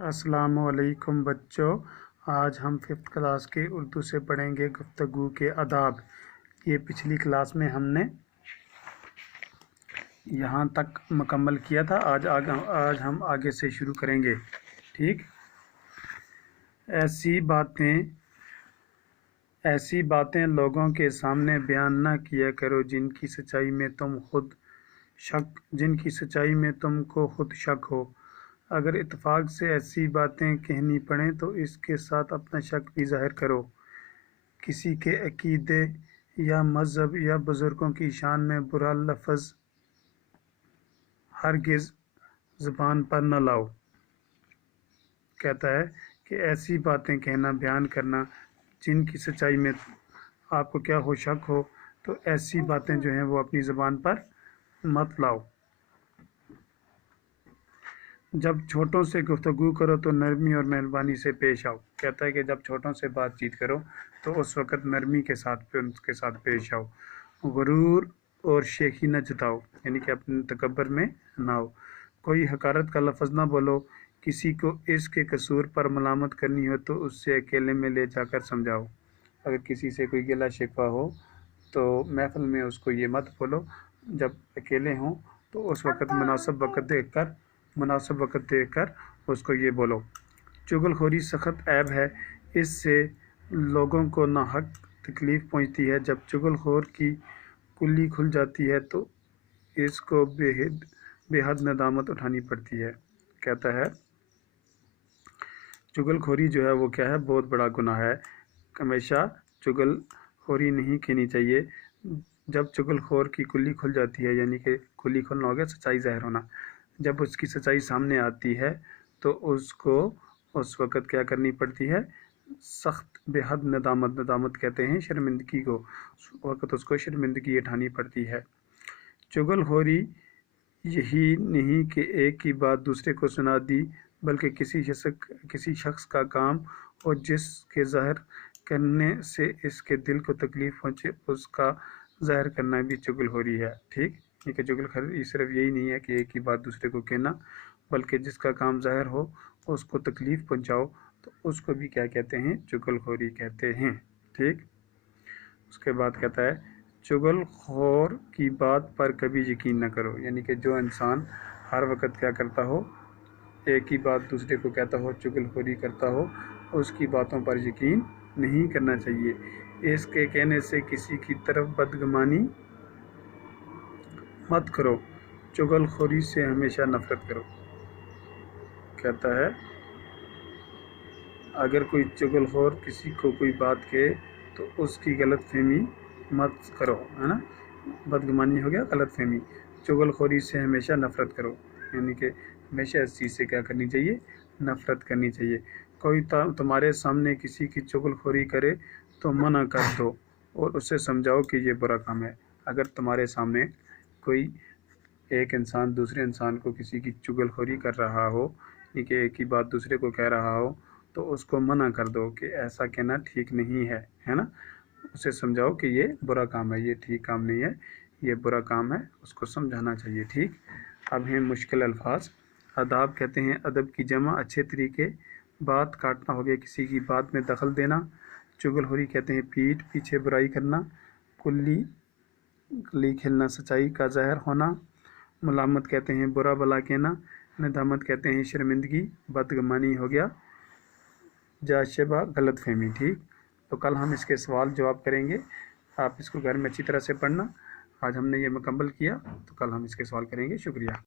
अस्सलामुअलैकुम बच्चों, आज हम 5th क्लास के उर्दू से पढ़ेंगे गुफ्तगू के आदाब। ये पिछली क्लास में हमने यहाँ तक मुकम्मल किया था। आज हम आगे से शुरू करेंगे। ठीक। ऐसी बातें लोगों के सामने बयान न किया करो जिनकी सच्चाई में तुमको खुद शक हो। अगर इत्तेफाक से ऐसी बातें कहनी पड़ें तो इसके साथ अपना शक भी ज़ाहिर करो। किसी के अकीदे या मज़हब या बुज़ुर्गों की शान में बुरा लफ्ज़ हरगिज़ ज़ुबान पर न लाओ। कहता है कि ऐसी बातें कहना, बयान करना जिनकी सच्चाई में आपको क्या हो, शक हो, तो ऐसी बातें जो हैं वो अपनी ज़ुबान पर मत लाओ। जब छोटों से गुफ्तगू करो तो नरमी और मेहरबानी से पेश आओ। कहता है कि जब छोटों से बातचीत करो तो उस वक़्त नरमी के साथ उनके साथ पेश आओ। गुरूर और शेखी न जताओ, यानी कि अपने तकब्बर में ना हो। कोई हकारत का लफ्ज़ ना बोलो। किसी को इसके कसूर पर मलामत करनी हो तो उससे अकेले में ले जाकर समझाओ। अगर किसी से कोई गिला शिकवा हो तो महफिल में उसको ये मत बोलो। जब अकेले हों तो उस वक़्त मुनासिब वक़्त देखकर उसको ये बोलो। चुगलखोरी सख्त ऐब है, इससे लोगों को नाहक तकलीफ़ पहुंचती है। जब चुगलखोर की कुल्ली खुल जाती है तो इसको बेहद नदामत उठानी पड़ती है। कहता है चुगलखोरी जो है वो क्या है, बहुत बड़ा गुनाह है। हमेशा चुगलखोरी नहीं कहनी चाहिए। जब चुगलखोर की कुल्ली खुल जाती है, यानी कि कुल्ली खुलना हो गया सच्चाई ज़ाहिर होना, जब उसकी सच्चाई सामने आती है तो उसको उस वक़्त क्या करनी पड़ती है, सख्त बेहद नदामत कहते हैं शर्मिंदगी को। उस वक़्त उसको शर्मिंदगी उठानी पड़ती है। चुगलखोरी यही नहीं कि एक ही बात दूसरे को सुना दी, बल्कि किसी शख्स का काम और जिसके ज़ाहिर करने से इसके दिल को तकलीफ़ पहुँचे उसका ज़ाहिर करना भी चुगलखोरी है। ठीक। कि चुगलखोरी सिर्फ यही नहीं है कि एक ही बात दूसरे को कहना, बल्कि जिसका काम ज़ाहिर हो उसको तकलीफ़ पहुँचाओ तो उसको भी क्या कहते हैं, चुगलखोरी कहते हैं। ठीक। उसके बाद कहता है चुगलखोर की बात पर कभी यकीन न करो, यानी कि जो इंसान हर वक्त क्या करता हो, एक ही बात दूसरे को कहता हो, चुगलखोरी करता हो, उसकी बातों पर यकीन नहीं करना चाहिए। इसके कहने से किसी की तरफ बदगुमानी मत करो। चुगलखोरी से हमेशा नफरत करो। कहता है अगर कोई चुगलखोर किसी को कोई बात कहे तो उसकी गलत फहमी मत करो, है ना। बदगुमानी हो गया गलत फहमी। चुगलखोरी से हमेशा नफरत करो, यानी कि हमेशा इस चीज़ से क्या करनी चाहिए, नफरत करनी चाहिए। कोई तुम्हारे सामने किसी की चुगलखोरी करे तो मना कर दो और उसे समझाओ कि ये बुरा काम है। अगर तुम्हारे सामने कोई एक इंसान दूसरे इंसान को किसी की चुगलखोरी कर रहा हो, यानी कि एक ही बात दूसरे को कह रहा हो, तो उसको मना कर दो कि ऐसा कहना ठीक नहीं है, है ना। उसे समझाओ कि ये बुरा काम है, ये ठीक काम नहीं है, ये बुरा काम है, उसको समझाना चाहिए। ठीक। अब हैं मुश्किल अल्फाज। आदाब कहते हैं अदब की जमा, अच्छे तरीके। बात काटना हो गया किसी की बात में दखल देना। चुगलखोरी कहते हैं पीठ पीछे बुराई करना। कुल्ली खिलना सच्चाई का ज़ाहिर होना। मलामत कहते हैं बुरा भला कहना। नदामत कहते हैं शर्मिंदगी। बदगुमानी हो गया जाशबा गलत फहमी। ठीक। तो कल हम इसके सवाल जवाब करेंगे, आप इसको घर में अच्छी तरह से पढ़ना। आज हमने ये मुकम्मल किया तो कल हम इसके सवाल करेंगे। शुक्रिया।